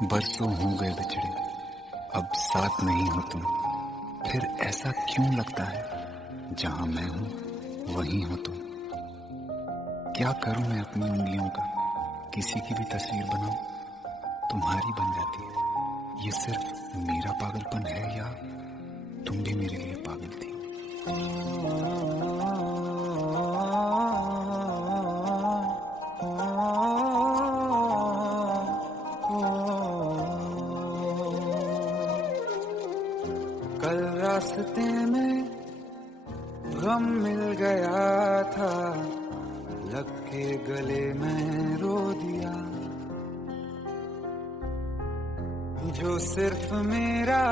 बरसों हो गए बिछड़े, अब साथ नहीं हो तुम। फिर ऐसा क्यों लगता है, जहां मैं हूं वहीं हो तुम। क्या करूं मैं अपनी उंगलियों का, किसी की भी तस्वीर बनाऊं, तुम्हारी बन जाती है। ये सिर्फ मेरा पागलपन है या तुम भी मेरे लिए पागल थी। कल रास्ते में गम मिल गया था, लग के गले में रो दिया। जो सिर्फ मेरा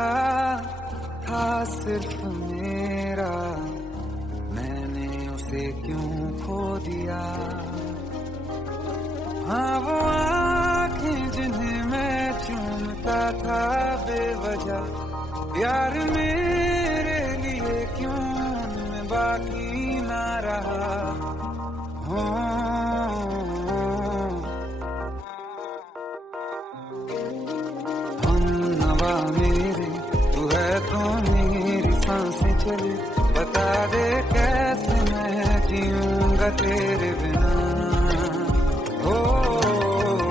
था, सिर्फ मेरा, मैंने उसे क्यों खो दिया। हाँ वो आँखें जिन्हें मैं चूमता था बेवजह, प्यार मेरे लिए क्यों उनमें बाकी ना रहा। हो हम नवा मेरे, तू है तो मेरी सांसें चले। बता दे कैसे मैं जीऊंगा तेरे बिना। हो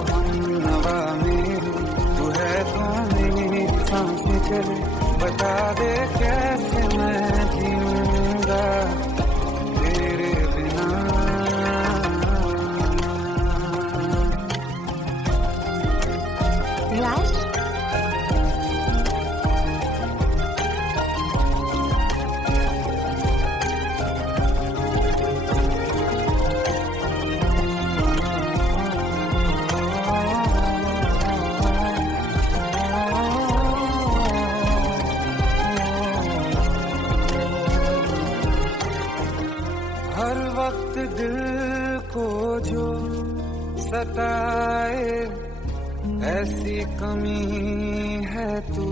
हम नवा मेरे, तू है तो मेरी सांसें चले। बता दे कैसे मैं जीऊंगा तेरे बिना। राज, हर वक्त दिल को जो सताए, ऐसी कमी है तू।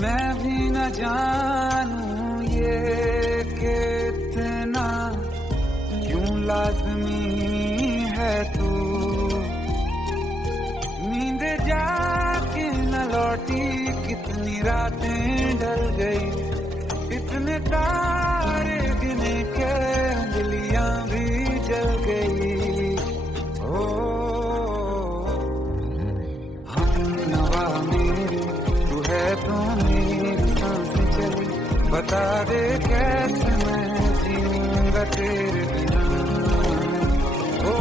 मैं भी न जानूं ये कि इतना क्यों लाज़मी है तू। नींद जाके न लौटी, कितनी रातें ढल गई। इतने तारे गिने के उंगलियां भी जल गई। ओ हम नवा मेरे, तू है तो मेरी सांसें चली। बता दे कैसे मैं जीऊंगा तेरे बिना। ओ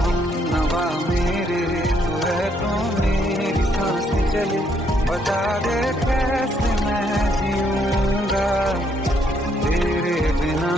हम नवा मेरे, तू है तो मेरी सांसें चली। बता दे कैसे मैं जीऊंगा तेरे बिना।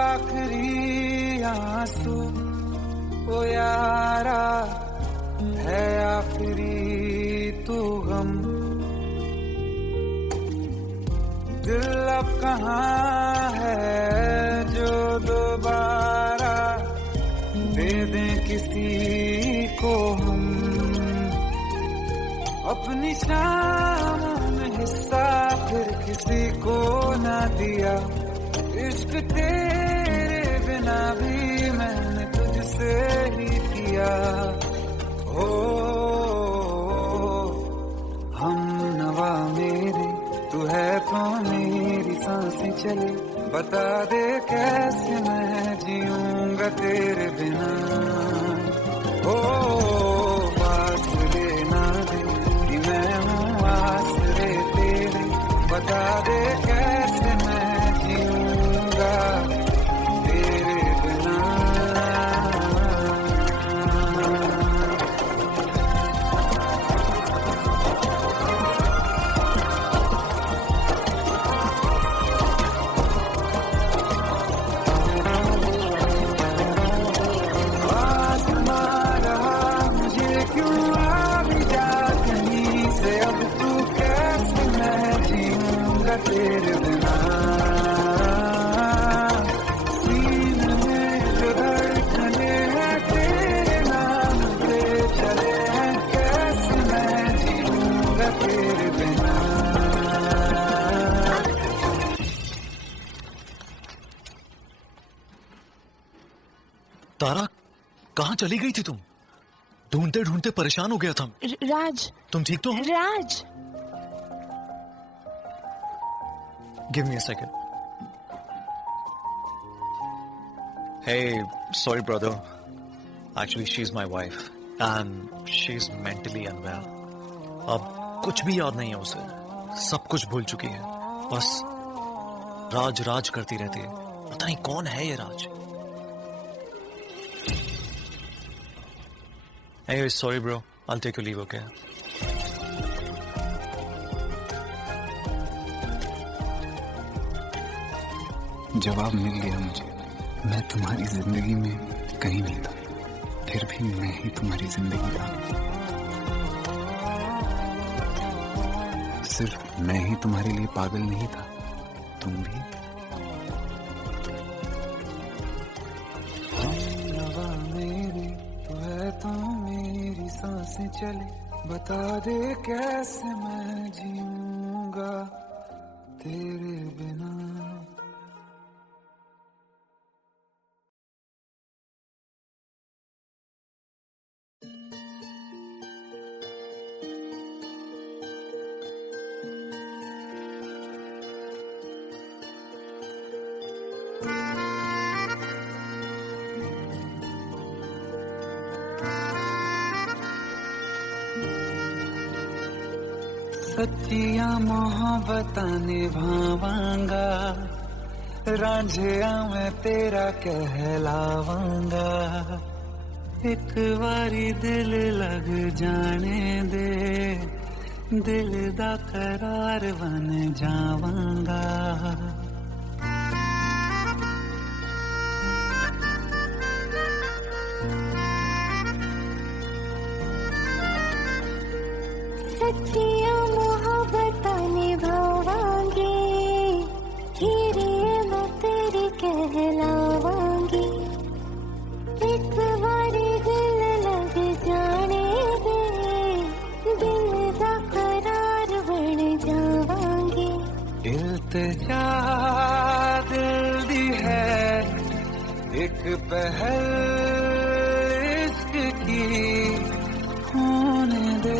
आखिरी आंसू ओ यारा है, आखिरी तू गम। दिल अब कहाँ है जो दोबारा दे दें किसी को हम। अपनी शामों में हिस्सा फिर किसी को ना दिया। इश्क तेरे बिना भी मैंने तुझसे ही किया। ओ हम नवा मेरे, तू है तो मेरी सांसें चली। बता दे कैसे मैं जीऊंगा तेरे बिना। ओ फासले ना दे कि मैं हूँ आसरे तेरे। बता दे कैसे मैं जीऊंगा तेरे बिना। आसमां रहा मुझे तारा, कहाँ चली गई थी तुम? ढूंढते ढूंढते परेशान हो गया था। राज, तुम ठीक तो हो? Raj. Give me a second. Hey, sorry brother. Actually, she's my wife and she's mentally unwell. अब कुछ भी याद नहीं है उसे, सब कुछ भूल चुकी है, बस राज राज करती रहती है। पता नहीं कौन है ये राज। Hey, sorry bro, I'll take your leave, okay? जवाब मिल गया मुझे। मैं तुम्हारी जिंदगी में कहीं नहीं था, फिर भी मैं ही तुम्हारी जिंदगी था। सिर्फ मैं ही तुम्हारे लिए पागल नहीं था, तुम भी। हमनवा मेरी तो है, तो मेरी सांसें चले, बता दे कैसे मैं जीऊंगा तेरे बिना। सच्चिया मोहब्बतां निभावांगा, रांझिया मैं तेरा कहलावांगा। एक बारी दिल लग जाने दे, दिल दा करार बन जावांगा। सच्चिया मोहब्बतां निभावांगी, हीरे मैं तेरी कहलावांगी। एक बारी दिल लग जाने दे, दिल दा करार बन जावांगी। इल्तिजा दिल दी है एक पहल इश्क की, होने दे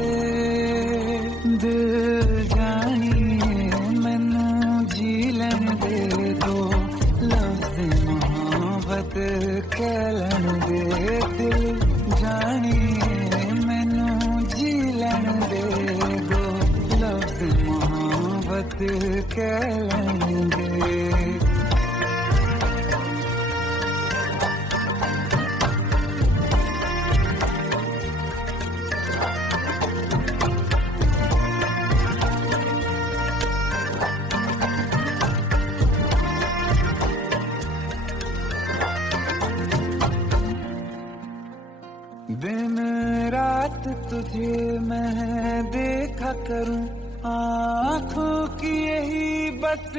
दिल जानिए मैनू जी लैन दे दो, लफ्ज़ मोहब्बत कह लैन दे। दिल जानिए मैनू जी लैन दे दो, लफ्ज़ मोहब्बत कह लैन दे। दिन रात तुझे मैं देखा करूं, आँखों की यही बस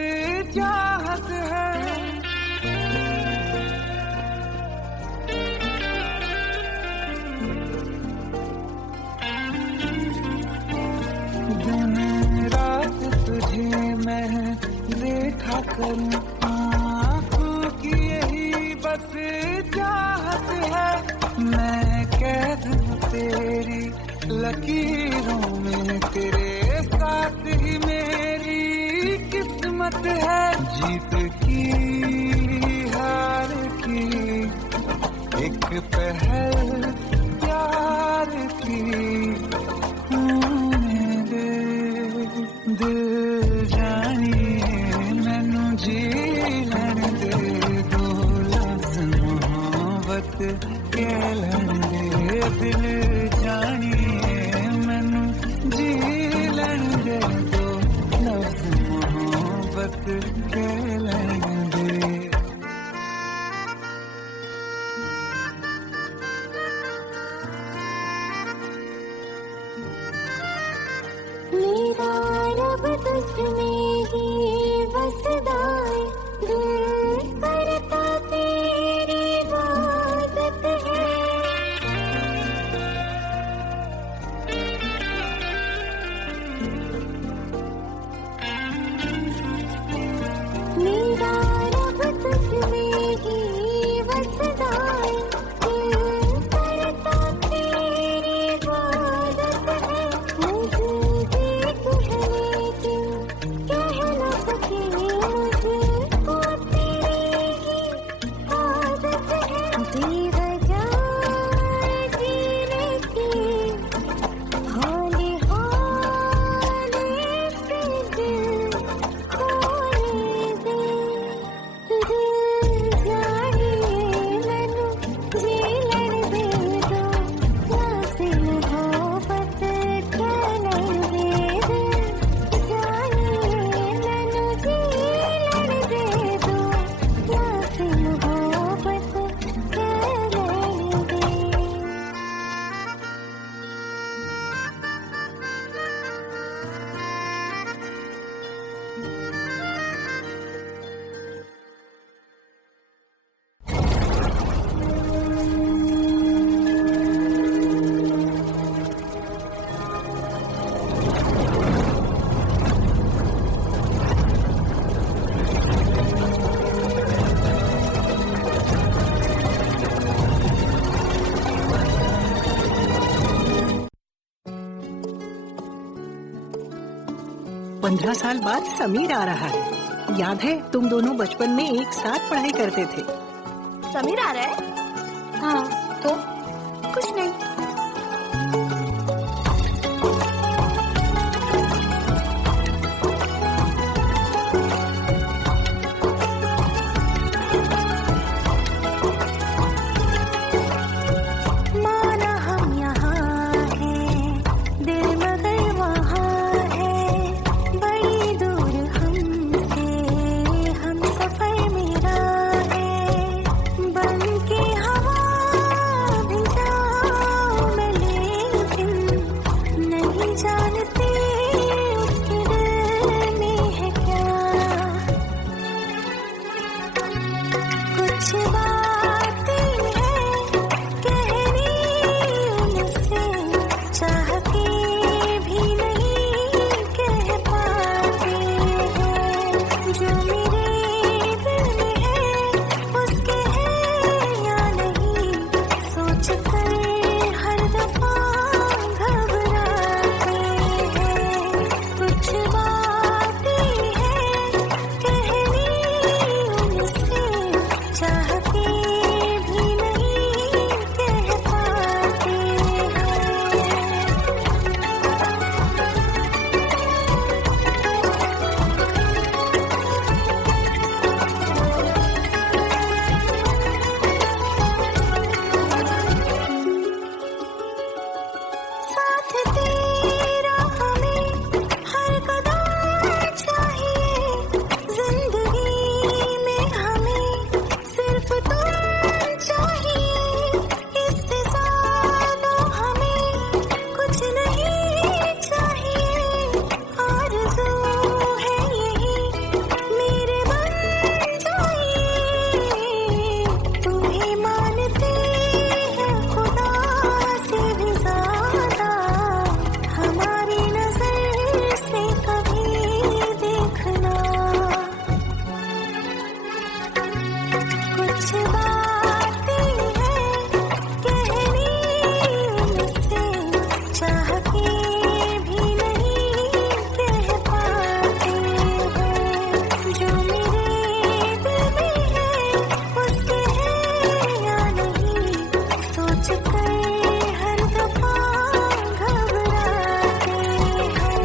चाहत है। दिन रात तुझे मैं देखा करूं, आँखों की यही बस चाहत है। मैं कैद हूँ तेरी लकीरों में, तेरे साथ ही मेरी किस्मत है। जीत की हार की एक पहल प्यार की, होने दे दिल जानिए मैनू जी लैन दे दो, लफ्ज़ मोहब्बत कह लैन दे। दिल जानिए मैनू जी लैन दे दो, लफ्ज़ मोहब्बत कह लैन दे। मेरा रब तुझमें ही बसदा है, दिल करता तेरी इबादत है। मेरा रब तुझमें ही बसदा है, 15 साल बाद समीर आ रहा है। याद है तुम दोनों बचपन में एक साथ पढ़ाई करते थे। समीर आ रहा है? हाँ, तो कुछ नहीं। माना हम यहाँ हैं, दिल मगर वहाँ है, बड़ी दूर हमसे हम सफर मेरा है, बन के हवा भी जाऊं मैं, लेकिन नहीं जानते उसके दिल में है क्या। कुछ बातें हैं कहनी उनसे, चाह के भी नहीं कह पाते हैं, जो मेरे दिल में है उसके है या नहीं, सोच कर हर दफा घबराते हैं। कुछ बातें हैं कहनी उनसे, चाह के भी नहीं कह पाते हैं। साथ तेरा हमें हर कदम चाहिए, जिंदगी में हमें सिर्फ तुम चाहिए, इससे ज्यादा हमें कुछ नहीं चाहिए। आरज़ू है यही मेरे बन जाइए, तुम्हें मानते हैं खुदा से भी ज्यादा, हमारी नजर से कभी देखना। कुछ बातें हैं कहनी उनसे, चाह के भी नहीं कह पाते हैं, जो मेरे दिल में है उसके है या नहीं, सोच कर हर दफा घबराते हैं।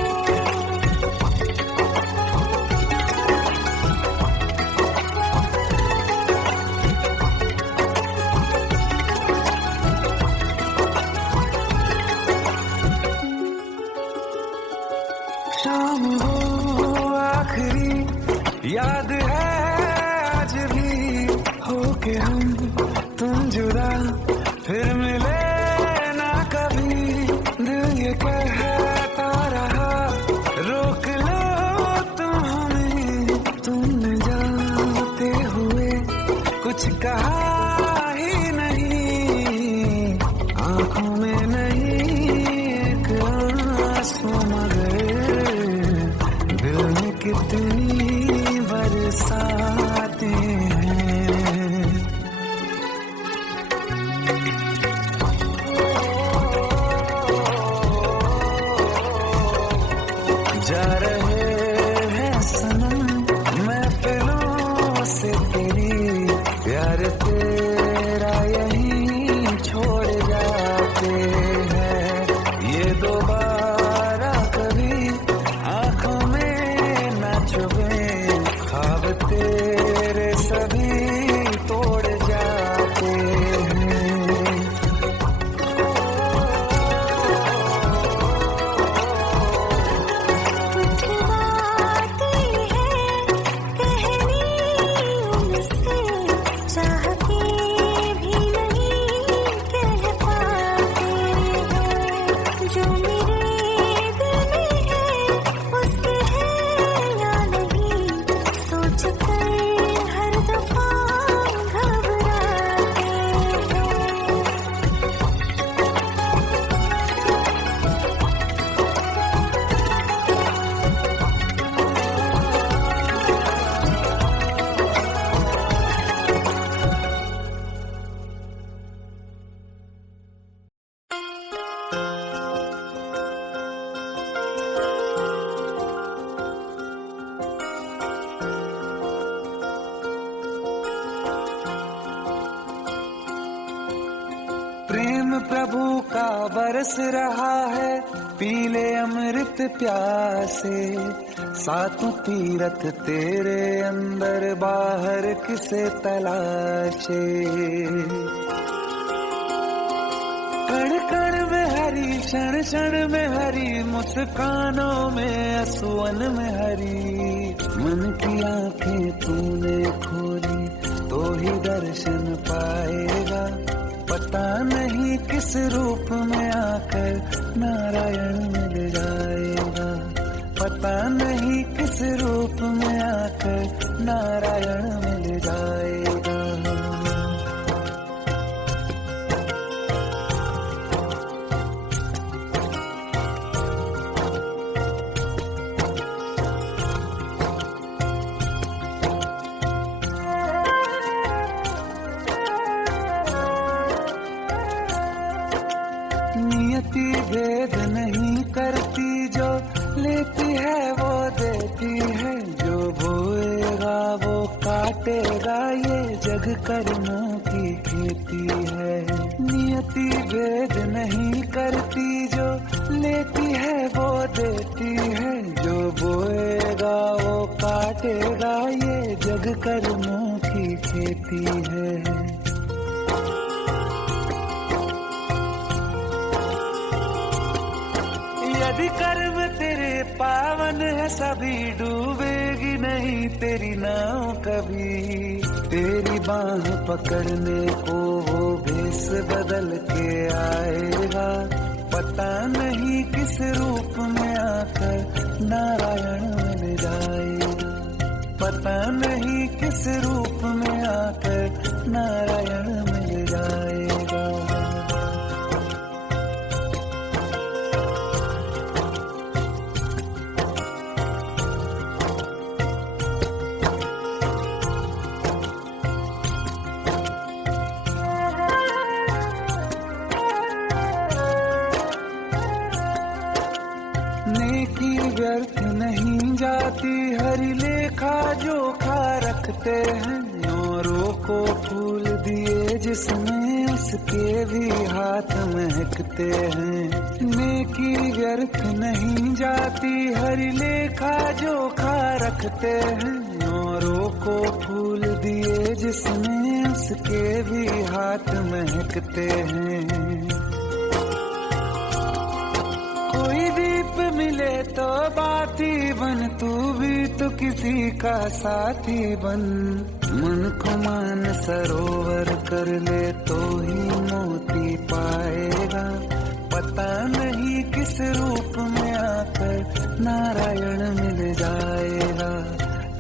शाम वो आखिरी याद है आज भी, होके हम तुम जुदा फिर मिले ना कभी, दिल ये कहता रहा रोक लो तुम हमें, तुमने जाते हुए कुछ कहा ही नहीं, आंखों में नहीं एक आंसू मगर दिल में कितनी बरसाते हैं। जा रहे हैं सनम महफिलों से तेरी, प्यार तेरा यहीं छोड़ जाते हैं, ये दोबारा कभी आंखों में न चुभे, ख्वाब तेरे सभी तोड़ जाते हैं। प्रेम प्रभु का बरस रहा है, पीले अमृत प्यासे। सातों तीरथ तेरे अंदर, बाहर किसे तलाशे। कण कण में हरी, क्षण क्षण में हरी, मुस्कानों में असुवन में हरी। मन की आंखें तूने खोली तो ही दर्शन पाएगा। पता नहीं किस रूप में आकर नारायण मिल जाएगा। पता नहीं किस रूप में आकर नारायण मिल जाएगा। नियति भेद नहीं करती, जो लेती है वो देती है। जो बोएगा वो काटेगा, ये जग कर्मों की खेती है। नियति भेद नहीं करती, जो लेती है वो देती है। जो बोएगा वो काटेगा, ये जग कर्मों की खेती है। यदि कर्म तेरे पावन है, सभी डूबेगी नहीं तेरी नाव कभी। तेरी बाह पकड़ने को वो भेष बदल के आएगा। पता नहीं किस रूप में आकर नारायण मिल जाएगा। पता नहीं किस रूप में आकर नारायण मिल जाएगा। नेकी व्यर्थ नहीं जाती, हरि लेखा जोखा रखते हैं। औरों को फूल दिए जिसमें, उसके भी हाथ महकते हैं। नेकी व्यर्थ नहीं जाती, हरि लेखा जोखा रखते हैं। औरों को फूल दिए जिसमें, उसके भी हाथ महकते हैं। कोई दीप मिले तो बाती बन, तू भी तो किसी का साथी बन। मन को मान सरोवर कर ले तो ही मोती पाएगा। पता नहीं किस रूप में आकर नारायण मिल जाएगा।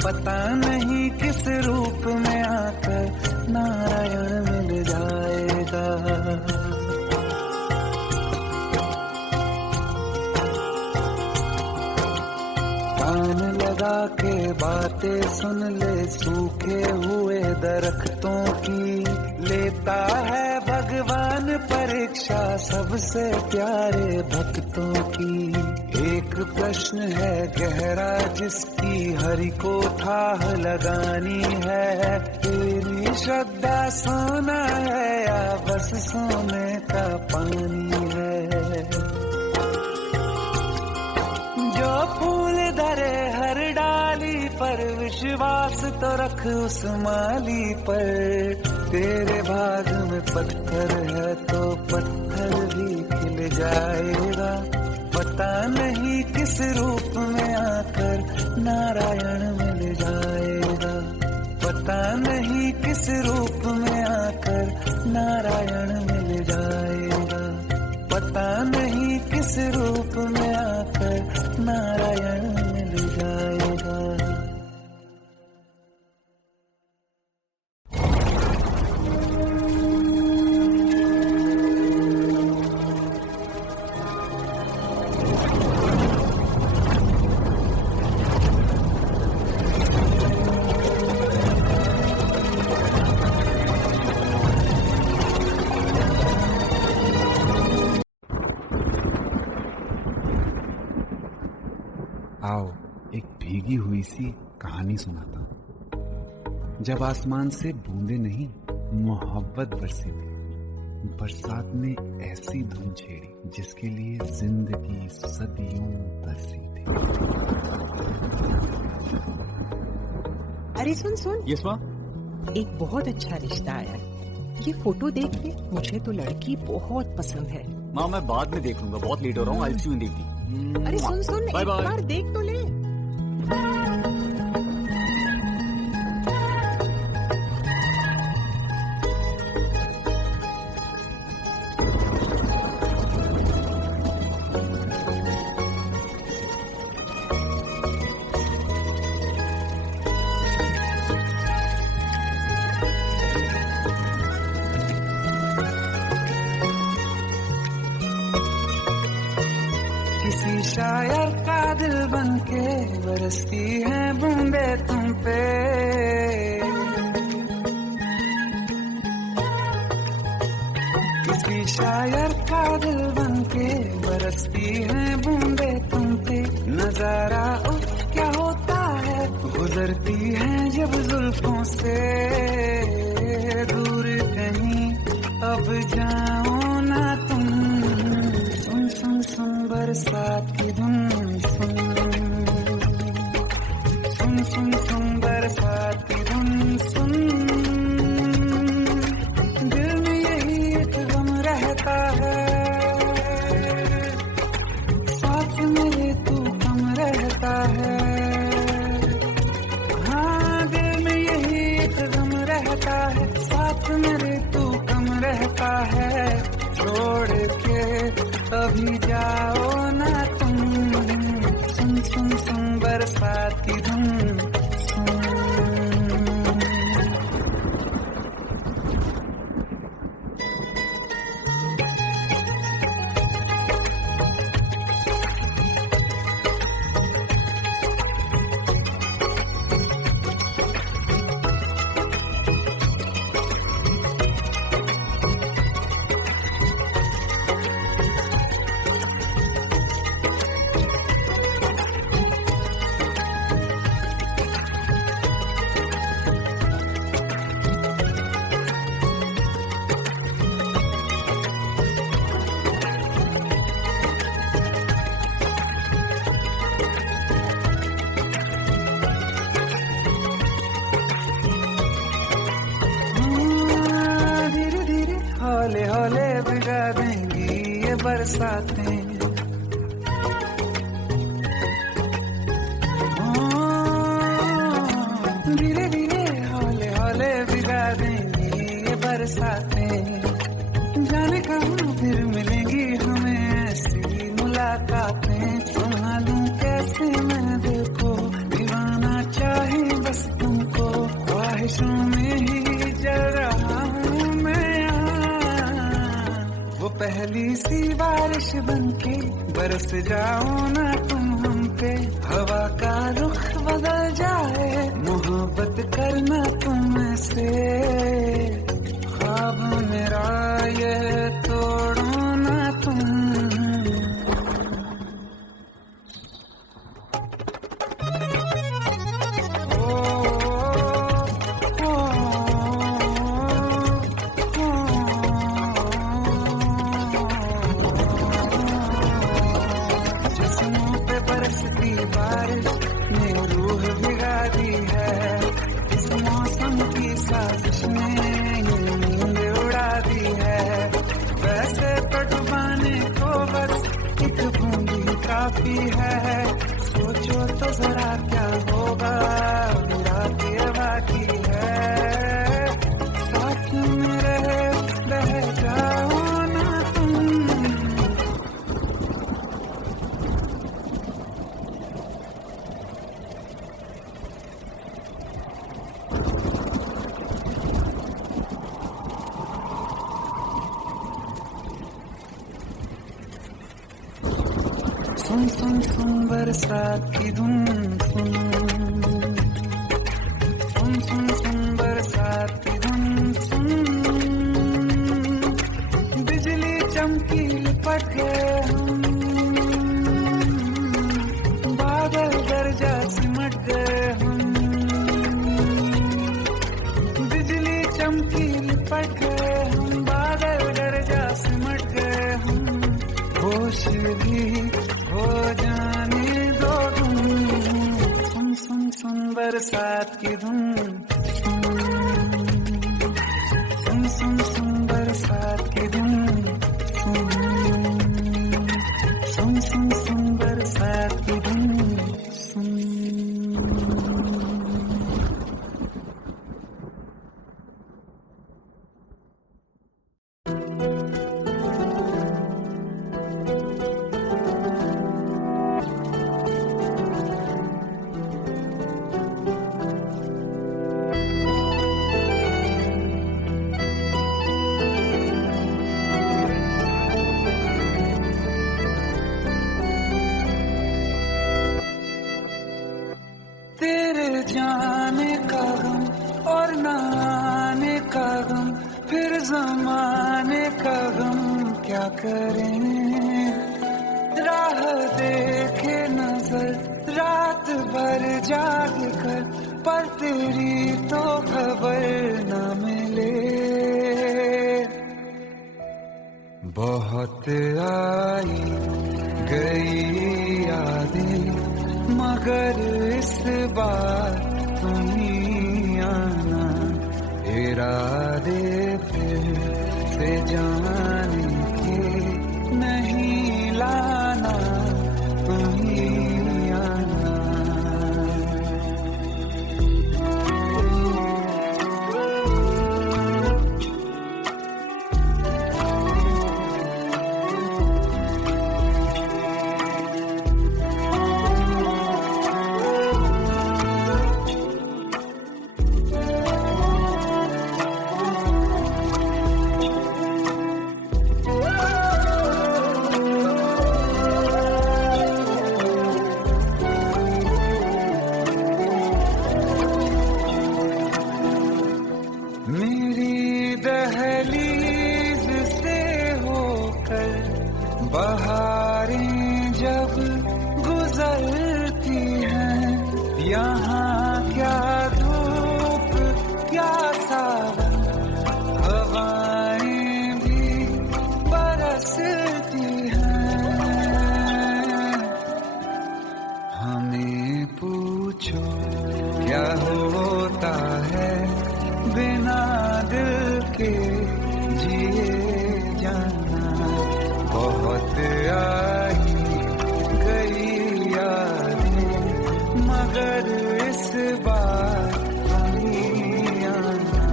पता नहीं किस रूप में आकर नारायण मिल जाएगा। कान लगा के बातें सुन ले, सूखे हुए दरख्तों की। लेता है भगवान परीक्षा सबसे प्यारे भक्तों की। एक प्रश्न है गहरा जिसकी हरि को थाह लगानी है। तेरी श्रद्धा सोना है या बस सोने का पानी है। जो फूल धरे हर डाली पर, विश्वास तो रख उस माली पर। तेरे भाग में पत्थर है तो पत्थर भी खिल जाएगा। पता नहीं किस रूप में आकर नारायण मिल जाएगा। पता नहीं किस रूप में आकर नारायण मिल जाएगा। पता नहीं किस रूप में आकर नारायण मिल जाएगा। आओ एक भीगी हुई सी कहानी सुनाता हूं। जब आसमान से बूंदे नहीं मोहब्बत बरसी थी, बरसात ने ऐसी धुन छेड़ी जिसके लिए जिंदगी सदियों तरसी थी। अरे सुन सुन, यस माँ। एक बहुत अच्छा रिश्ता आया है। ये फोटो देख ले, मुझे तो लड़की बहुत पसंद है। माँ मैं बाद में देख लूंगा, बहुत लेट हो रहा हूँ। आई सी यू इन द इवनिंग। अरे सुन सुन, बाय एक बाय। बार देख तो ले। किसी शायर का दिल बनके बरसती है बूंदे तुम पे। किसी शायर का दिल बनके बरसती है बूंदे तुम पे। नजारा उफ क्या होता है, गुजरती है जब जुल्फों से। दूर कहीं अब जाओ ना तुम, सुन सुन सुन बरसात की धुन। सुन सुन सुन सुन बरसात की धुन। सुन दिल में यही एक गम रहता है, साथ मेरे तू कम रहता है। हाँ दिल में यही एक गम रहता है, साथ मेरे तू कम रहता है। छोड़ के अभी जाओ ना तुम, सुन सुन सुन बरसात की धुन। सुन धीरे धीरे हौले हौले भिगा देंगी ये बरसातें। धीरे धीरे हौले हौले भिगा देंगी ये बरसातें। जाने कहाँ फिर मिलेंगी हमें ऐसी मुलाकातें। संभालूं कैसे मैं दिल को, दीवाना चाहे बस तुमको। ख्वाहिशों में ही जल रहा हूँ मैं यहाँ। वो पहली सी बारिश बनके बरस जाओ ना तुम हम पे। हवा का रुख बदल जाए, मोहब्बत करना तुम से। ख्वाब मेरा ये तोड़ो ना तुम। ओ, ओ, जिस्मों पे बरसती बारिश ने रूह भिगा दी है। इस मौसम की साजिश ने नींद उड़ा दी है। वैसे तो डुबाने को बस एक बूंदी काफी है। सोचो तो जरा क्या होगा, रात ये बाकी है। साथ में रह जाओ ना तुम। सुन सुन सुन बरसात की धुन। सुन सुन सुन सुन बरसात की धुन। सुन बिजली चमकी लिपट गए हम, बादल गरजा सिमट गए हम। बिजली चमकी लिपट गए हम, बादल गरजा खुश भी हो जाने दो तुम। सुन सुन सुन बरसात की धुन, सुन सुन सुन बरसात की धुन, सुन सुन सुन बरसात की धुन, सुन। तेरे जाने का गम और न आने का गम, फिर जमाने का गम क्या करें। राह देखे नजर रात भर जाग कर, पर तेरी तो खबर न मिले। बहुत आई गई यादें, मगर इस बार तुम ही आना। इरादे फिर से जाने के नहीं लाना, तुम ही आना। मेरी दहलीज से होकर बहारें जब गुजरती हैं, यहाँ क्या धूप क्या सावन, हवाएं भी बरसती हैं। हमें पूछो क्या होता है बिना दिल के जिए जाना। बहुत आई गई यादें, मगर इस बार तुम ही आना।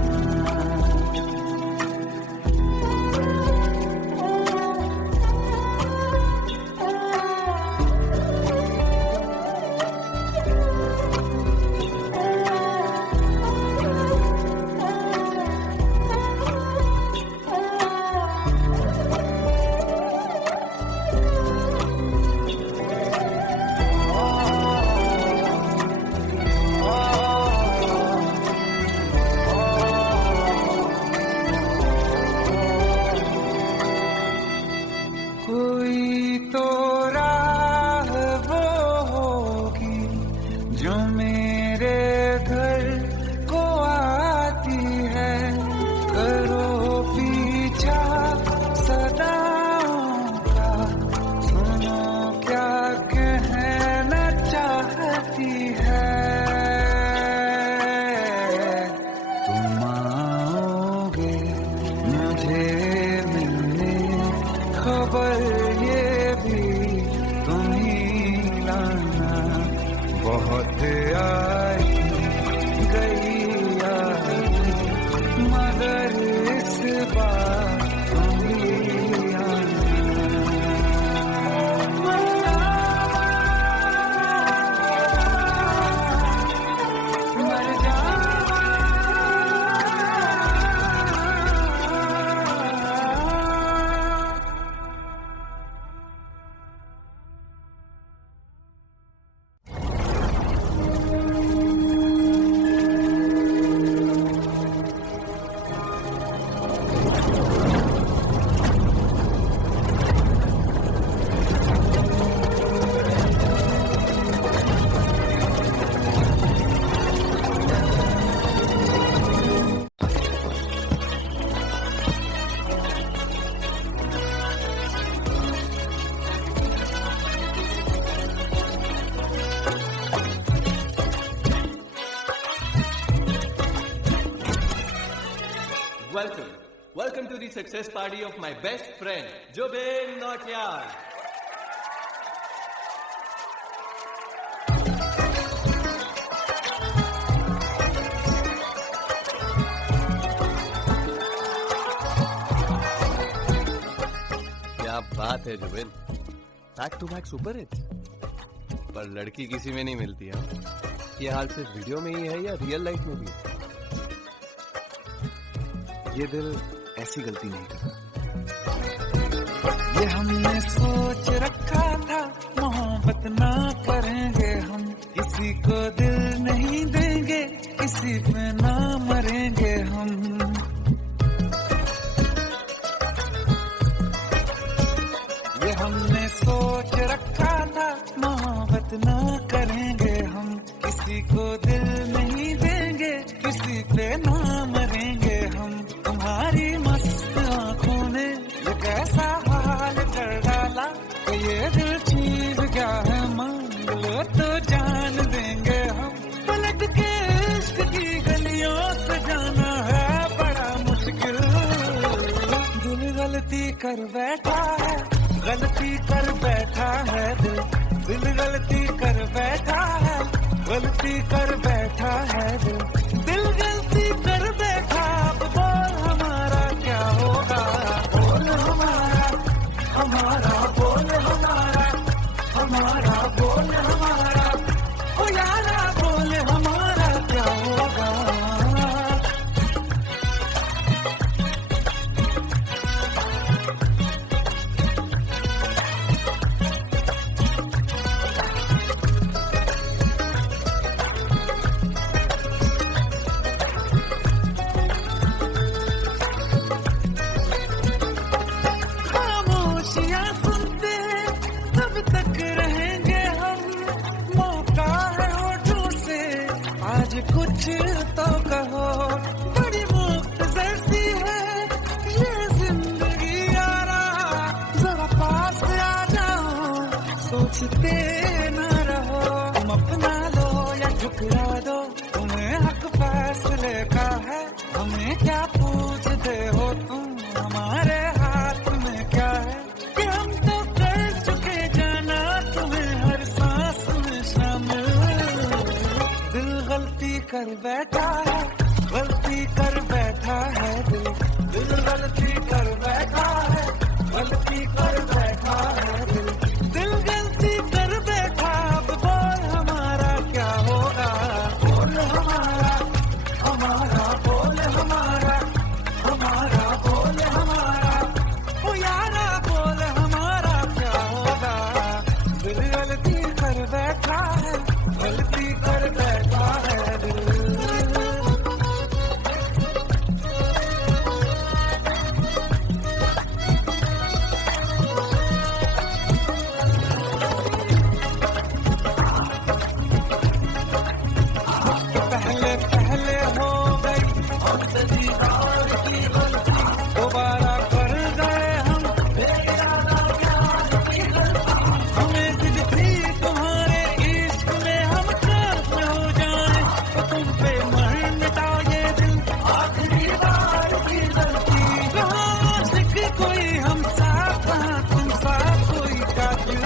कोई तो राह वो होगी जो मेरे घर को आती है। करो पीछा सदाओं का, सुनो क्या कहना चाहती है। तुम आओगे मुझे मिलने, खबर ये भी तुम ही लाना। बहुत आई गई यादें, मगर इस बार तुम ही आना। मर जावा to the success party of my best friend, Jobin Nautiyal. क्या बात है Zubin, back to back super hit. पर लड़की किसी में नहीं मिलती है। ये हाल सिर्फ वीडियो में ही है या रियल लाइफ में भी? ये दिल ऐसी गलती नहीं करता। ये हमने सोच रखा था मोहब्बत ना करेंगे हम, किसी को दिल नहीं देंगे, किसी पे ना मरेंगे हम। ये हमने सोच रखा था मोहब्बत ना करेंगे हम, किसी को दिल नहीं देंगे, किसी पे ना मरेंगे हम। तुम्हारी मस्त आंखों ने ये कैसा हाल कर डाला, कि ये दिल चीज क्या है, मांग लो तो जान देंगे हम। पलट के इश्क की गलियों से जाना है बड़ा मुश्किल। दिल गलती कर बैठा है, गलती कर बैठा है दिल, दिल गलती कर बैठा है, गलती कर बैठा है दिल, दिल गलती कर बैठा। अब बोल हमारा क्या होगा, बोल हमारा, हमारा बोल हमारा, हमारा बोल हमारा, ओ यारा बोल हमारा क्या होगा। खामोशियां सुनते तब तक रहेंगे हम, मौका है होठों से आज कुछ तो कहो। बड़ी मुख्तसर सी है ये जिंदगी यारा, जरा पास आ जाओ, सोचते न रहो। तुम अपना लो या ठुकरा दो, तुम्हें हक फैसले का है। हमें क्या पूछते हो तुम, हमारे हाथ में क्या है, कि हम तो कर चुके जाना तुम्हें हर सांस में शामिल। दिल गलती कर बैठा है, गलती कर बैठा है दिल, दिल गलती कर बैठा है, गलती कर बैठा है दिल, दिल गलती कर बैठा। अब बोल हमारा क्या होगा, बोल हमारा, हमारा बोल हमारा, हमारा बोल हमारा, ओ यारा बोल हमारा क्या होगा। दिल गलती कर बैठा है, गलती कर बैठा है दिल। पहले पहले हो गई हमसे दीदार की गलती, दोबारा कर गए हम बेइरादा प्यार की गलती। हमें जिद थी तुम्हारे इश्क में हम कर्म हो जाए, तो तुम पे मर मिटा ये दिल आखिरी बार की गलती। कहाँ आशिक कोई हम साथ, कहाँ तुम साथ कोई कातिल।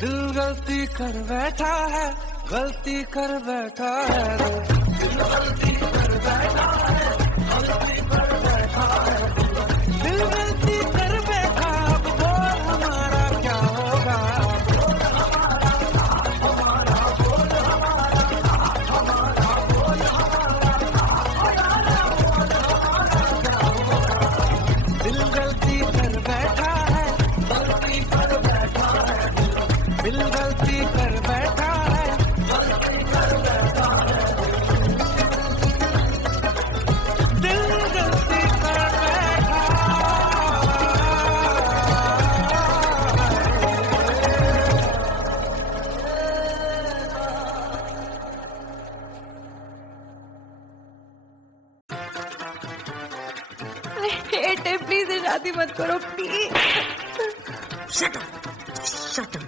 दिल गलती कर बैठा है, गलती कर बैठा है दिल गलती कर बैठा है, गलती कर बैठा है दिल गलती कर बैठा। अब बोल हमारा क्या होगा, बोल हमारा, हमारा बोल हमारा, हमारा बोल हमारा, बोल हमारा क्या होगा। दिल गलती कर बैठा है, गलती कर बैठा है दिल गलती कर बैठा है, गलती कर बैठा है दिल गलती कर बैठा। प्लीज शादी मत करो please. Shut up, shut up.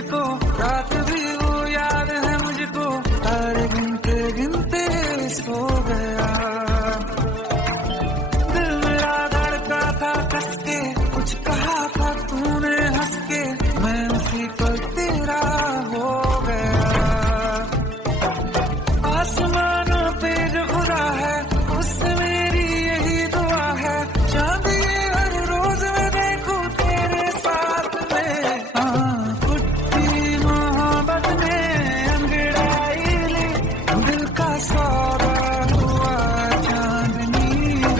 तुझको, रात भी वो याद है मुझको, तारे गिनते गिनते सो गया। दिल मेरा धड़का था कस के, कुछ कहा था तूने हंस के, मैं उसी पर तेरा हो गया। आसमानों पे जो खुदा है, उससे मेरी यही दुआ है, चांद ये हर रोज मैं देखूं तेरे साथ में। कुट्टी मोहब्बत में अंगड़ाई ली, दिल का सौदा हुआ चांदनी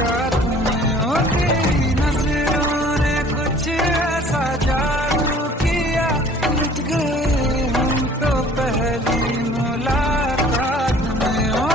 रात में। ओ तेरी नजरों ने कुछ ऐसा जादू किया, लुट गए हम तो पहली मुलाकात में। ओ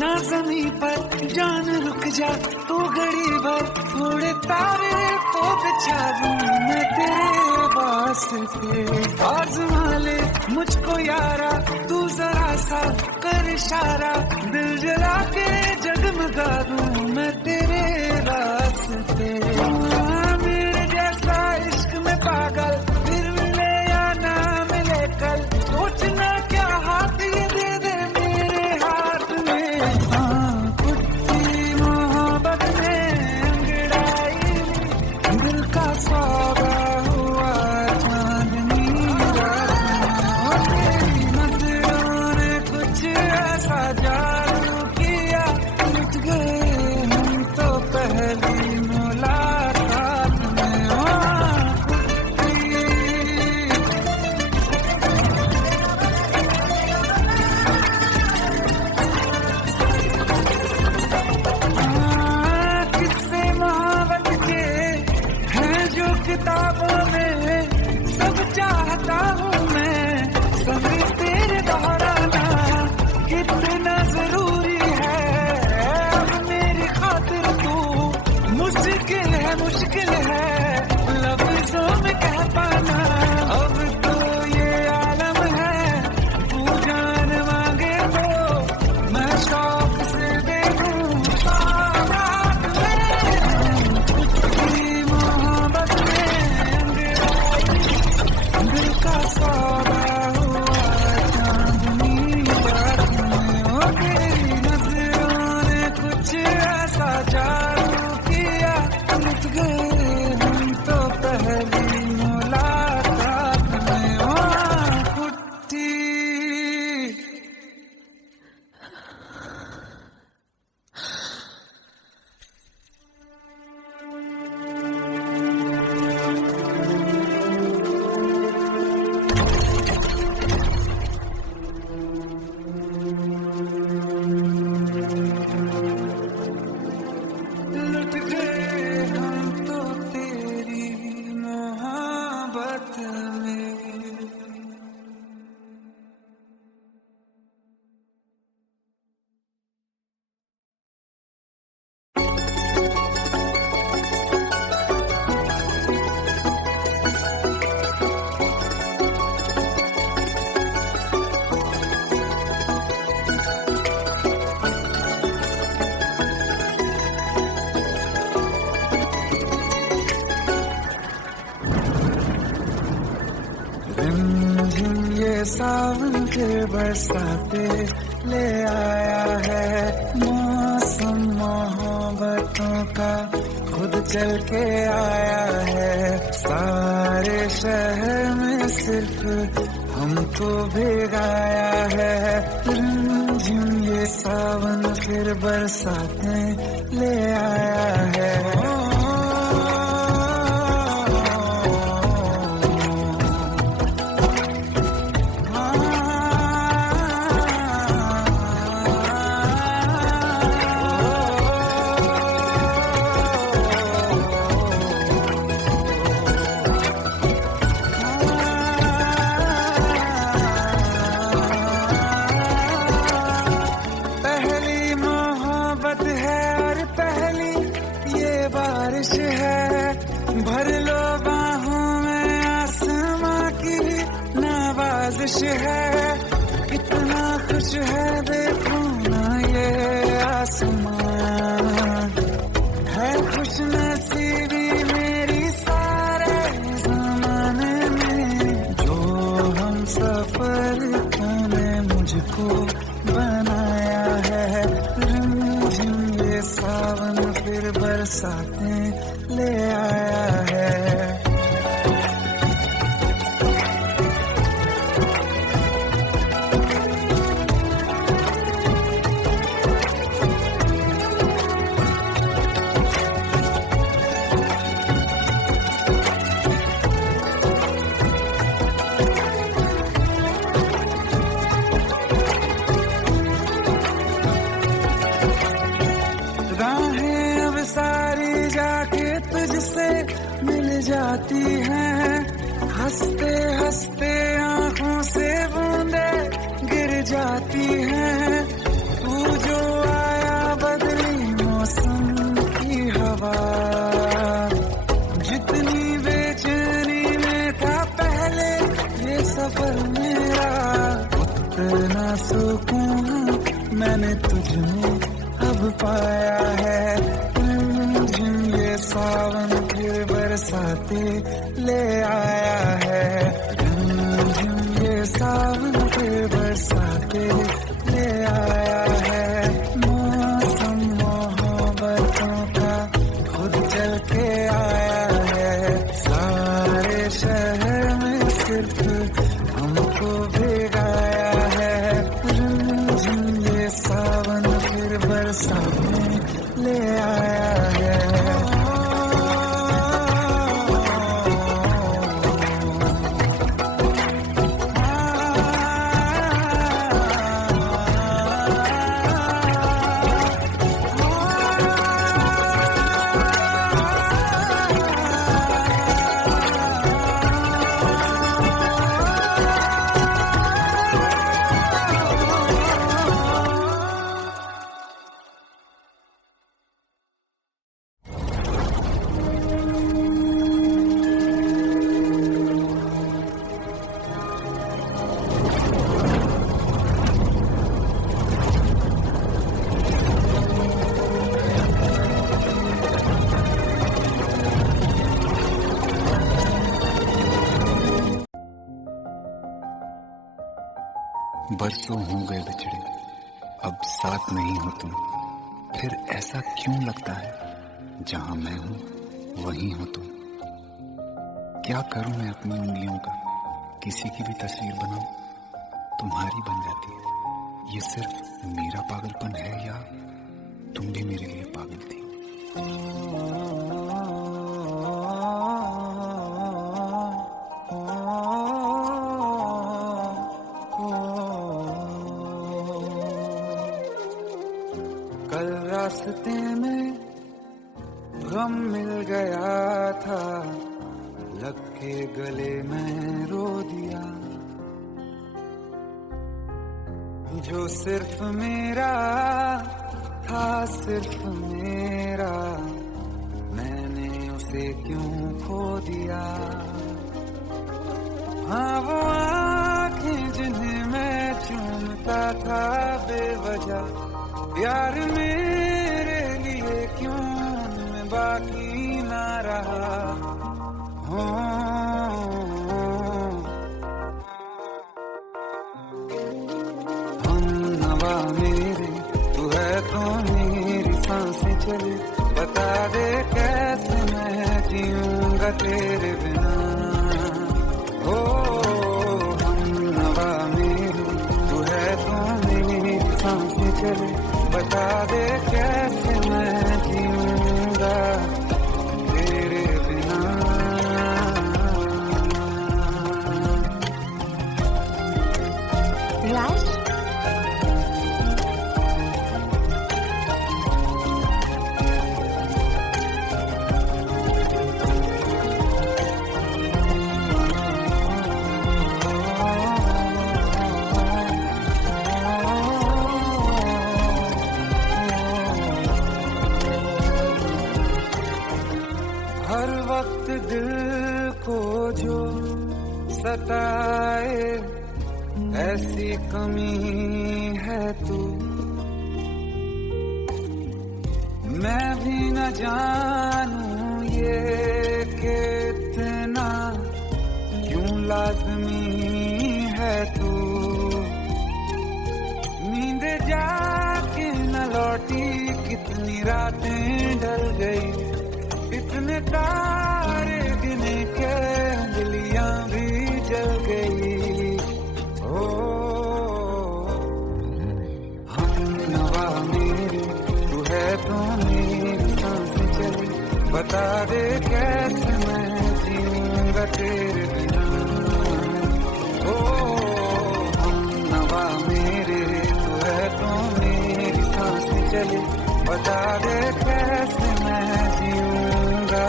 ना जमी पर जान रुक जा, तू घड़ी भर थोड़े तारे तो बिछा दूं मैं तेरे वास्ते। आज़मा ले मुझको यारा, तू जरा सा कर इशारा, दिल जला के जगमगा दूं मैं तेरे वास्ते। मेरे जैसा इश्क में पागल फिर मिले या ना मिले कल, सोचना क्या हाथ ये दे दे मेरे हाथ में। कुट्टी मोहब्बत में अंगड़ाई ली, दिल का सौदा हुआ चांदनी रात में। ओ तेरी नजरों ने कुछ ऐसा जादू किया, लुट गए हम तो पहली मुलाकात में। ओ कुट्टी किस्से मोहब्बत के हैं जो किताबों में, सब चाहता हूँ मैं कभी तेरे दोहराना, कितना जरूरी है अब मेरी खातिर तू। मुश्किल है लफ्जों में कह पाना, अब तो ये आलम है, तू जान मांगे तो मैं शौक से दे दूं साथ में। कुट्टी मोहब्बत में अंगड़ाई, दिल का सौदा हुआ चांदनी रात में। ओ तेरी नजरों ने कुछ ऐसा जादू किया, लुट गए हम तो पहली मुलाकात में। ओ कुट्टी लुट गए हम तो तेरी मोहब्बत में। रिमझिम ये सावन के बरसाते ले आया है, मौसम मोहब्बतों का खुद चल के आया है। सारे शहर में सिर्फ हमको भिगाया है, रिमझिम ये सावन फिर बरसाते ले आया है। हाँ कोशिश है, कितना खुश है देखो ना ये आसमान। है खुश नसीबी मेरी सारे जमाने में, जो हम सफर तूने मुझको बनाया है। रिमझिम ये सावन फिर बरसाते ले आया है। राहें अब सारी जाके तुझसे मिल जाती हैं, हंसते हंसते आंखों से बूंदे गिर जाती हैं। तू जो आया बदली मौसम की हवा, जितनी बेचैनी में था पहले ये सफर मेरा, उतना सुकून मैंने तुझमें अब पाया है। रिमझिम ये सावन फिर बरसाते ले आया है। रिमझिम ये सावन फिर बरसाते ले आया है। मौसम मोहब्बतों का खुद चल के आया है। सारे शहर में सिर्फ हमको भिगाया है। रिमझिम ये सावन फिर बरसाने ले आया है। बरसों हो गए बिछड़े, अब साथ नहीं हो तुम। फिर ऐसा क्यों लगता है, जहां मैं हूं वहीं हो तुम। क्या करूं मैं अपनी उंगलियों का, किसी की भी तस्वीर बनाऊं तुम्हारी बन जाती है। ये सिर्फ मेरा पागलपन है या तुम भी मेरे लिए पागल थी। कल रास्ते में गम मिल गया था, लग के गले में रो दिया। जो सिर्फ मेरा था, सिर्फ मेरा, मैंने उसे क्यों खो दिया। हाँ वो आँखें जिन्हें मैं चूमता था बेवजह, प्यार मेरे लिए क्यों उनमें बाकी ना रहा। हो हम नवा मेरे, तू है तो मेरी सांसें चले। बता दे कैसे मैं जीऊंगा तेरे बिना। हो हम नवा मेरे, तू है तो मेरी सांसें चले। बता दे कैसे मैं जीऊंगा तेरे बिना। राज, हर वक्त दिल को जो सताए, ऐसी कमी है तू, मैं भी न जानूं ये कि इतना क्यों लाज़मी है तू। नींद जाके न लौटी, कितनी रातें ढल गई, इतने तारे गिने के उंगलियां भी जल गई। ओ हम नवा मेरे, तू है तो मेरी सांसें चली, बता दे कैसे मैं जीऊंगा तेरे बिना। ओ हम नवा मेरे, तू है तो मेरी सांसें चली, बता दे कैसे मैं जीऊंगा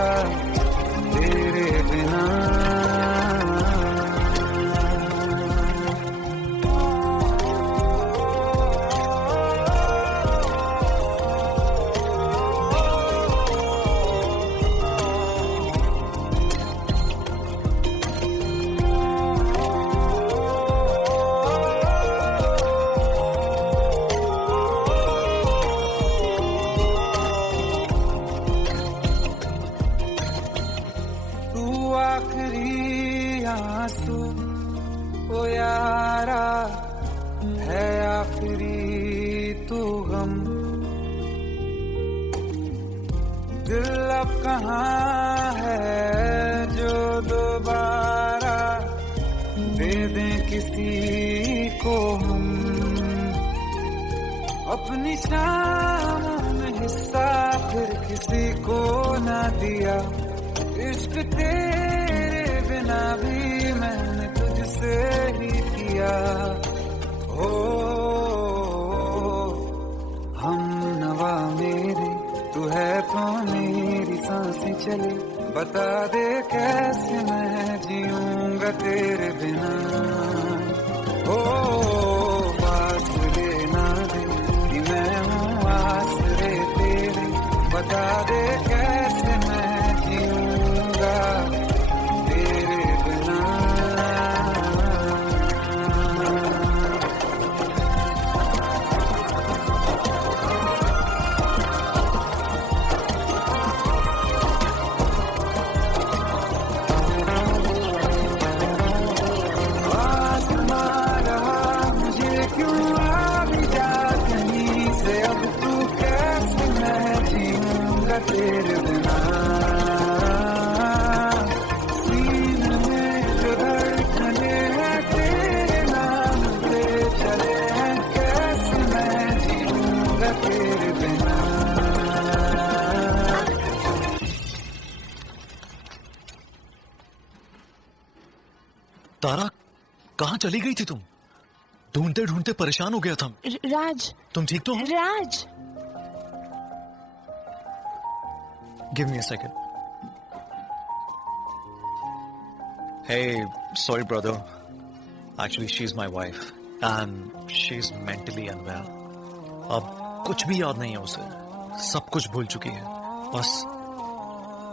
तेरे बिना। आखिरी आंसू ओ यारा है, आखिरी तू गम। दिल अब कहाँ है जो दोबारा दे दें किसी को हम। अपनी शामों में हिस्सा फिर किसी को ना दिया, इश्क तेरे बिना भी मैंने तुझसे ही किया। ओ हम नवा मेरे, तू है तो मेरी सांसें चली, बता दे कैसे मैं जीऊंगा तेरे बिना। ओ फासले ना दे कि मैं हूँ आसरे तेरे, बता दे कैसे मैं जीऊंगा तेरे बिना। आसमां रहा मुझे क्यों आ भी जा कहीं से, अब तू कैसे मैं जीऊंगा तेरे बिना। सीने में जो धड़कने हैं तेरे नाम पे चले हैं, कैसे मैं जीऊंगा तेरे बिना। तारा, कहाँ चली गई थी तुम? ढूंढते ढूंढते परेशान हो गया था। राज, तुम ठीक तो हो? Raj, give me a second. Hey, sorry brother. Actually, she's my wife and she's mentally unwell. अब कुछ भी याद नहीं है उसे, सब कुछ भूल चुकी है, बस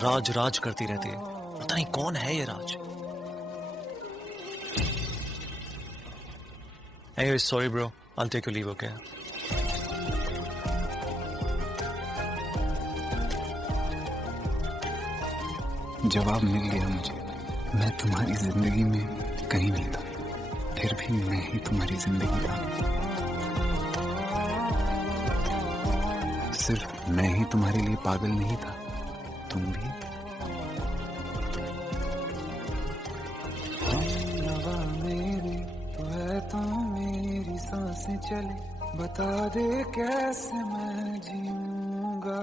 राज राज करती रहती है। पता नहीं कौन है ये राज। Hey, sorry bro, I'll take your leave, okay? जवाब मिल गया मुझे, मैं तुम्हारी जिंदगी में कहीं नहीं था, फिर भी मैं ही तुम्हारी जिंदगी था। सिर्फ मैं ही तुम्हारे लिए पागल नहीं था, तुम भी। नवा मेरे, तू है तो मेरी सांसें चले, बता दे कैसे मैं जीऊंगा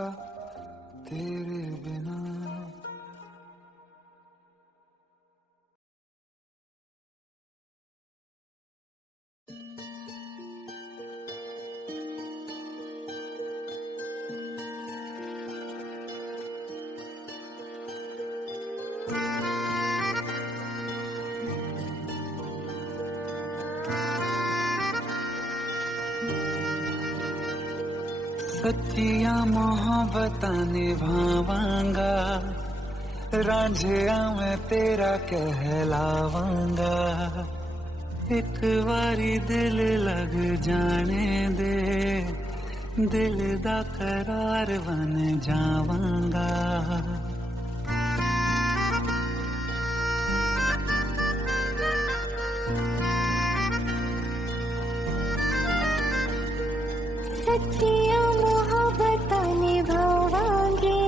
तेरे बिना। सच्चिया मोहब्बत निभावांगा, रांझिया मैं तेरा कहलावांगा। एक बारी दिल लग जाने दे, दिल दा करार बन जावांगा। सच्चियां मोहब्बतां निभावांगी,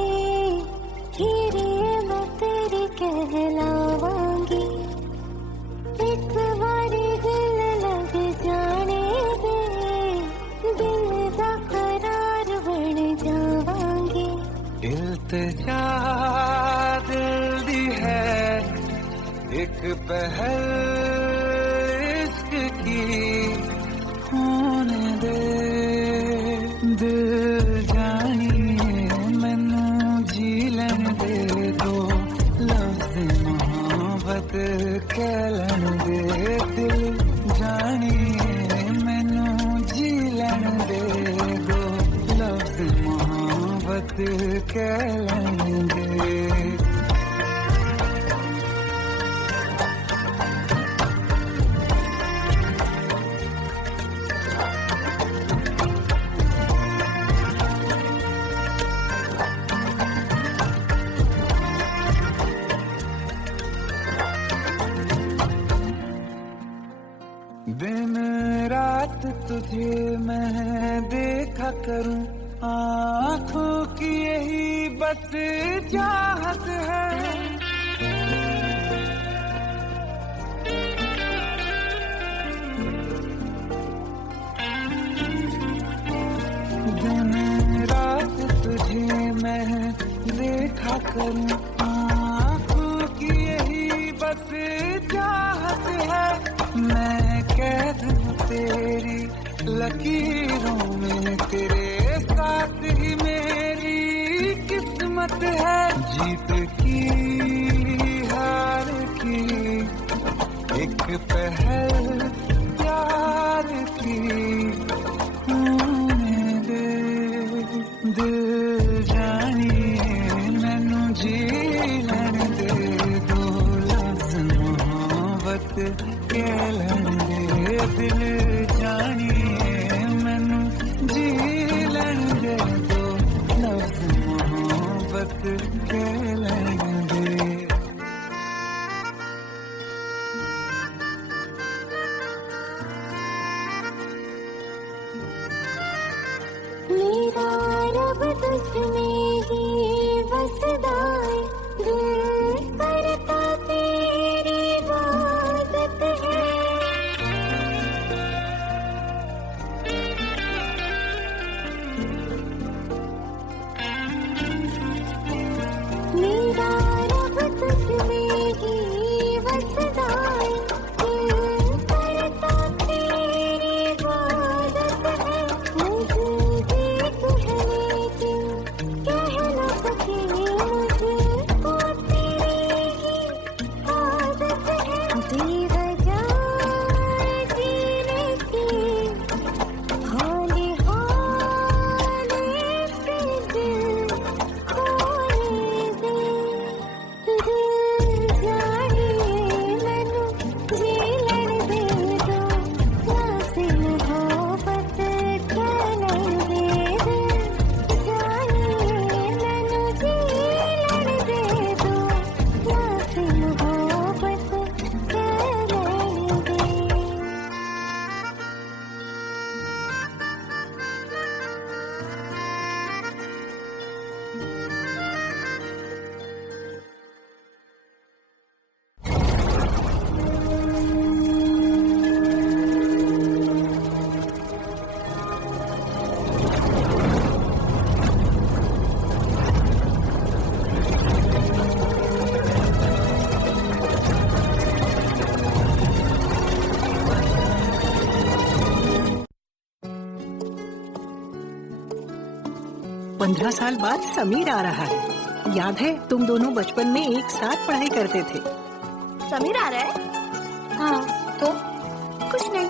हीरे मैं तेरी कहलावांगी। एक बारी दिल लग जाने दे, दिल दा करार बन जावांगी। इल्तिजा दिल दी है एक पहल इश्क की होने दे। दिल जानिए मैनू जी लैन दे दो, लफ्ज़ मोहब्बत कह लैन दे। दिल जानिए मैनू जी लैन दे दो, लफ्ज़ मोहब्बत कह लैन दे। दिन रात तुझे मैं देखा करूं, आँखों की यही बस चाहत है। दिन रात तुझे मैं देखा करूं, आँखों की यही बस चाहत है। मैं कैद हूँ तेरी लकीरों में, तेरे साथ ही मेरी किस्मत है। जीत की हार की एक पहल प्यार की होने दे। दिल जानिए मैनू जी लैन दे दो, लफ्ज़ मोहब्बत कह लैन दे। दिल जानिए मैनू जी लैन दे दो, लफ्ज़ मोहब्बत कह लैन दे। मेरा रब तुझमें ही बसदा है, दिल करता तेरी इबादत है। मेरा रब तुझमें ही बसदा है, दिल करता तेरी इबादत है। मुझे देख है लेकिन कह न सके, मुझको तेरी ही आदत है। बेवजह जीने की हाले हाले से दिल खोले दे। दिल जानिए मैनू जी लैन दे दो, लफ्ज़ मोहब्बत कह लैन दे। दिल जानिए मैनू जी लैन दे दो, लफ्ज़ मोहब्बत कह लैन दे। पंद्रह साल बाद समीर आ रहा है। याद है तुम दोनों बचपन में एक साथ पढ़ाई करते थे। समीर आ रहा है? हाँ, तो कुछ नहीं।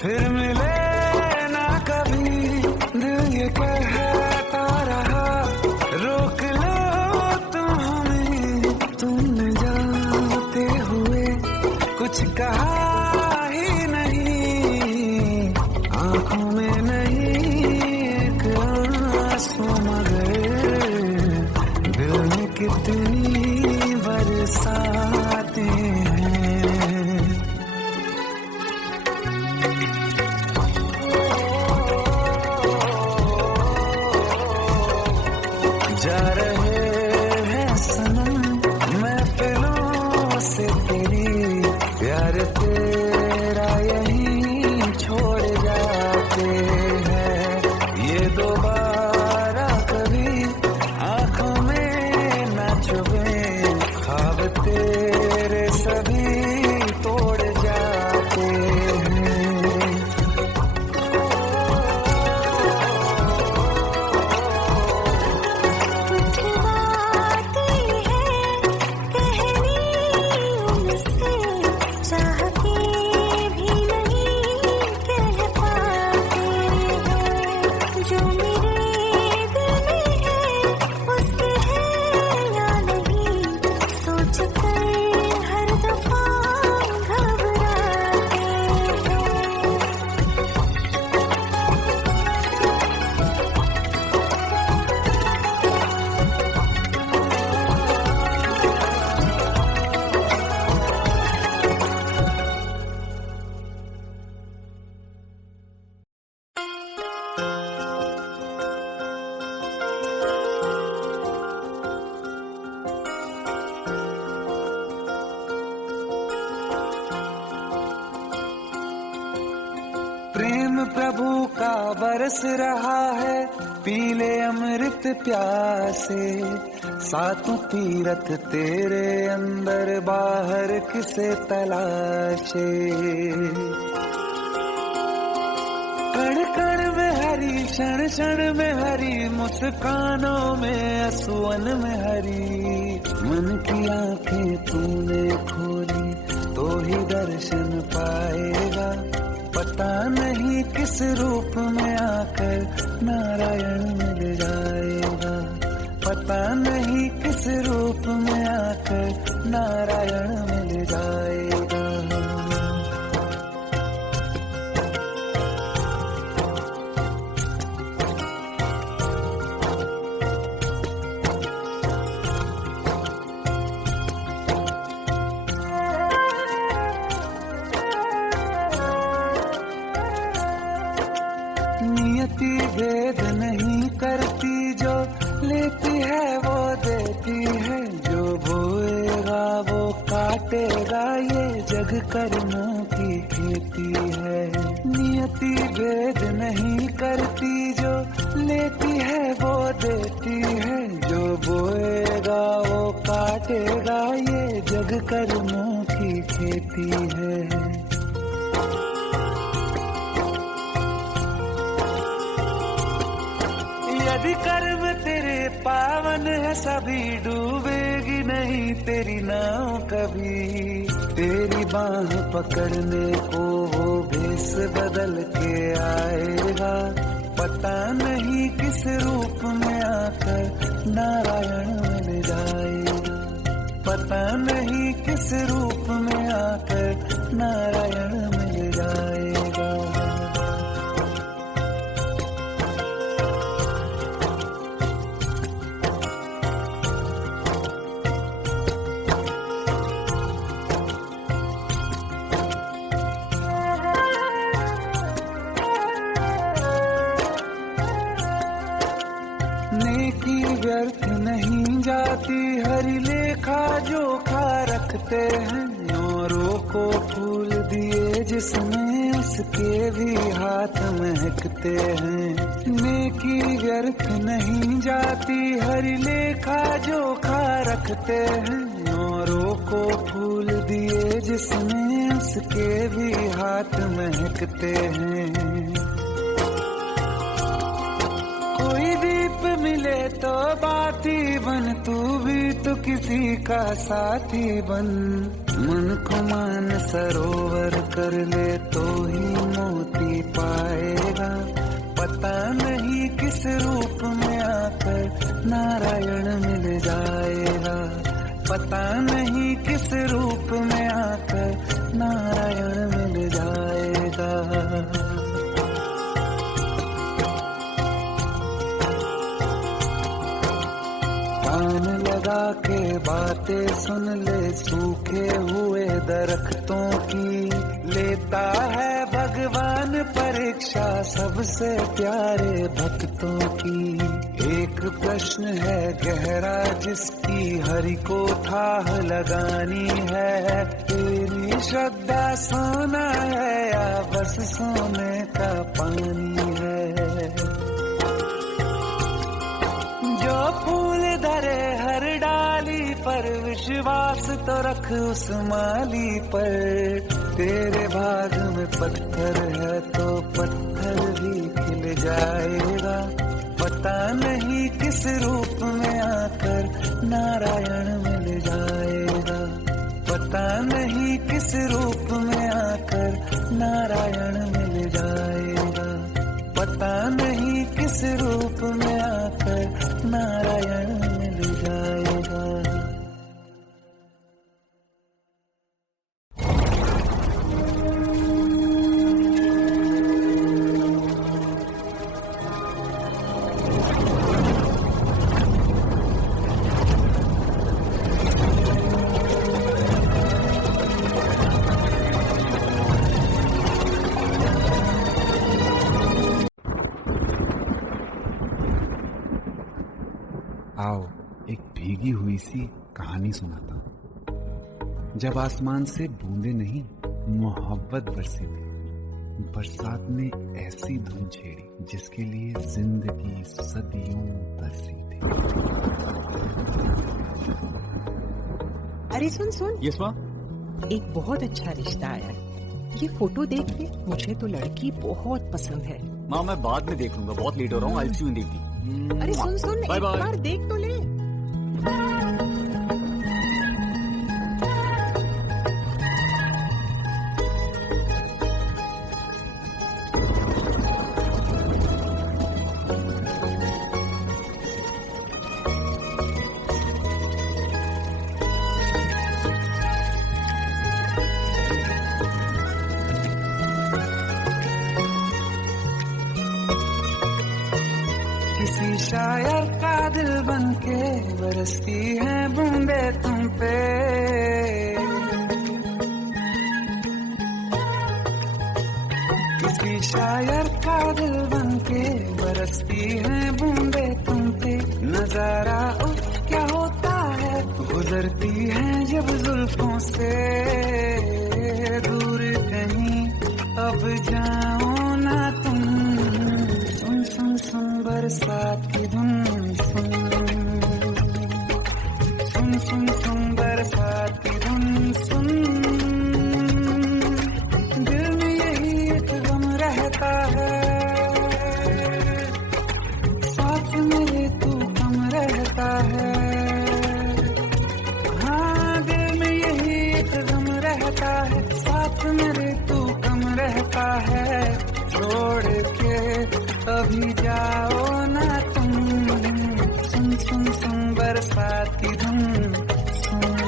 फिर मिले ना कभी, दिल ये कहता रहा, रोक लो तुम हमें, तुमने जाते हुए कुछ कहा ही नहीं, आंखों में नहीं एक आंसू मगर दिल में कितनी बरसाते हैं। जा रहे हैं सनम महफिलों से तेरी, प्यार तेरा यहीं छोड़ जाते हैं, ये दोबारा कभी आंखों में न चुभे, ख्वाब तेरे सभी तोड़ जाते हैं। कुछ बातें हैं कहनी उनसे, चाह के भी नहीं कह पाते हैं, जो मेरे दिल में है उसके है या नहीं, सोच कर हर दफा घबराते हैं। प्रेम प्रभु का बरस रहा है, पीले अमृत प्यासे, सातों तीरथ तेरे अंदर बाहर किसे तलाशे। कण कण में हरी, क्षण क्षण में हरी, मुस्कानों में असुवन में हरी, मन की आंखें तूने खोली तो ही दर्शन पाएगा, पता नहीं किस रूप में आकर नारायण मिल जाएगा, पता नहीं किस रूप में आकर नारायण मिल जाएगा। नियति भेद नहीं करती, जो लेती है वो देती है, जो बोएगा वो काटेगा, ये जग कर्मों की खेती है। नियति भेद नहीं करती, जो लेती है वो देती है, जो बोएगा वो काटेगा, ये जग कर्मों की खेती है। यदि कर्म तेरे पावन है सभी, डूबेगी नहीं तेरी नाव कभी, तेरी बाह पकड़ने को वो भेष बदल के आएगा, पता नहीं किस रूप में आकर नारायण मिल जाएगा, पता नहीं किस रूप में आकर नारायण मिल जाएगा। नेकी व्यर्थ नहीं जाती, हरि लेखा जोखा रखते हैं, औरों को फूल दिए जिसमें उसके भी हाथ महकते हैं। नेकी व्यर्थ नहीं जाती, हरि लेखा जोखा रखते हैं, औरों को फूल दिए जिसमें उसके भी हाथ महकते हैं। कोई दीप मिले तो बाती बन, तू भी तो किसी का साथी बन, मन को मान सरोवर कर ले तो ही मोती का। कान लगा के बातें सुन ले सूखे हुए दरख्तों की, लेता है भगवान परीक्षा सबसे प्यारे भक्तों की। एक प्रश्न है गहरा जिसकी हरि को थाह लगानी है, तेरी श्रद्धा सोना है या बस सोने का पानी है। जो फूल धरे हर डाली पर विश्वास तो रख उस माली पर, तेरे भाग में पत्थर है तो पत्थर भी खिल जाएगा। पता नहीं किस रूप में आकर नारायण मिल जाएगा, पता नहीं किस रूप में आकर नारायण मिल जाएगा, पता नहीं किस रूप में आकर नारायण मिल जाएगा। आओ एक भीगी हुई सी कहानी सुनाता हूं। जब आसमान से बूंदे नहीं मोहब्बत बरसी थी, बरसात ने ऐसी धुन छेड़ी जिसके लिए जिंदगी सदियों तरसी थी। अरे सुन सुन, यस माँ। एक बहुत अच्छा रिश्ता आया है। ये फोटो देख ले, मुझे तो लड़की बहुत पसंद है। माँ मैं बाद में देख लूंगा, बहुत लेट हो रहा हूँ। आई सी यू इन दी। अरे सुन सुन, बाय एक बाय। बार देख तो ले। किसी शायर का दिल बनके बरसती है बूंदे तुम पे, किसी शायर का दिल बनके बरसती है बूंदे तुम पे। नजारा उफ क्या होता है, गुजरती है जब जुल्फों से दूर कहीं अब जाओ ना तुम। सुन सुन सुन बरसात की धुन, सुन सुन सुन सुन बरसात की धुन सुन। दिल में यही एक गम रहता है, साथ मेरे तू कम रहता है। हाँ दिल में यही एक गम रहता है, साथ मेरे तू कम रहता है। छोड़ के अभी जाओ ना तुम, सुन सुन सुन बरसात की धुन सुन।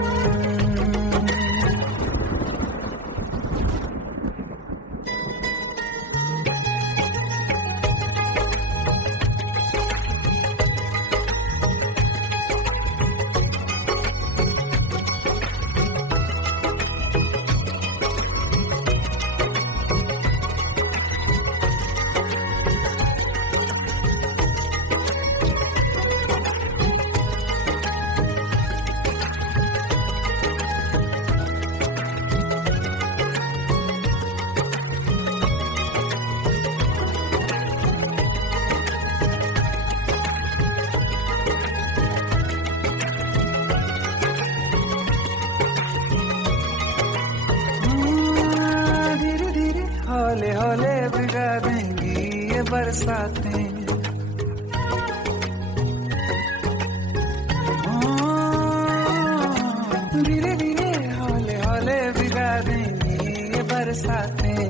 हौले हौले भिगा देंगी ये बरसातें, धीरे धीरे हौले हौले भिगा देंगी ये बरसातें।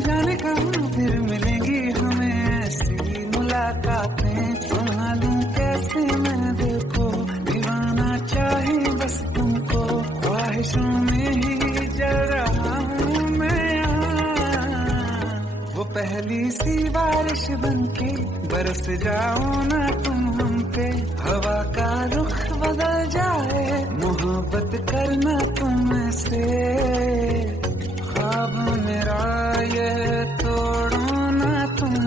जाने कहाँ फिर मिलेंगी हमें ऐसी मुलाकातें। संभालूं कैसे मैं देखो, दीवाना चाहे बस तुमको। ख्वाहिशों में ही जल रहा हूँ मैं यहाँ, पहली सी बारिश बनके बरस जाओ ना तुम हम पे, हवा का रुख बदल जाए, मोहब्बत करना तुमसे, ख्वाब मेरा ये तोड़ो ना तुम।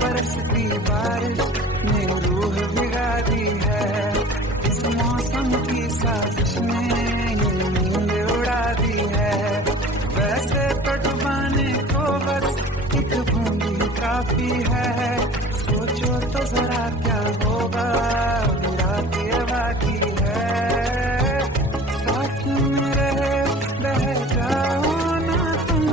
बरसती बारिश ने रूह भिगा दी है, इस मौसम की साजिश ने नींद उड़ा दी है। वैसे तो डुबाने को बस एक बूंदी काफी है, सोचो तो जरा क्या होगा रात ये बाकी है, साथ में रहे बह जाओ ना तुम।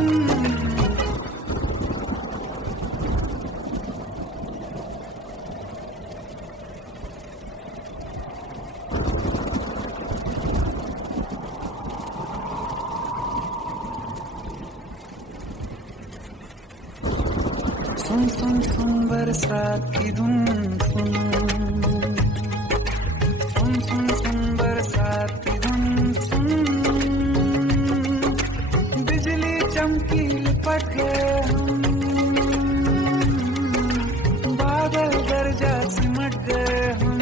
सुन सुन सुन बरसात की धुन सुन, सुन सुन सुन बरसात की धुन सुन, बिजली चमकी लिपट गए हम, बादल गरजा सिमट गए हम,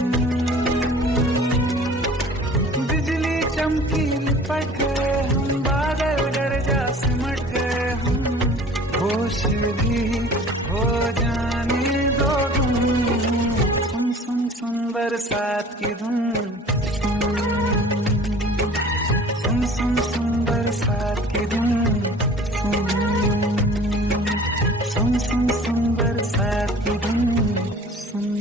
बिजली चमकी लिपट गए हम, बादल गरजा सिमट गए हम, होश भी हो जाने दो तुम। सुन सुन सुन बरसात की धुन सुन, सुन सुन सुन बरसात की धुन सुन, सुन सुन सुन बरसात की धुन सुन।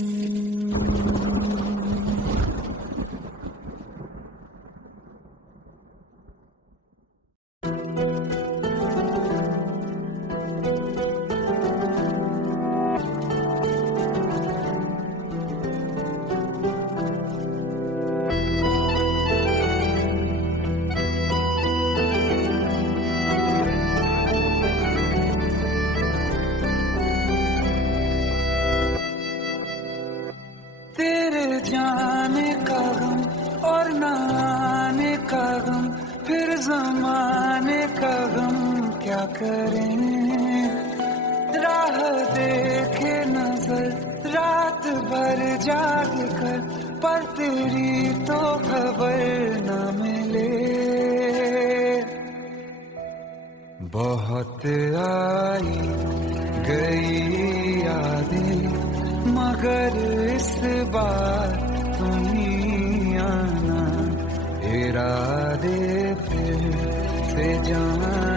तेरे जाने का गम और न आने का गम, फिर जमाने का गम क्या करें, राह देखे नजर रात भर जाग कर, पर तेरी तो खबर न मिले। बहुत आई गई यादें मगर इस बार तुम ही आना, इरादे फिर से जान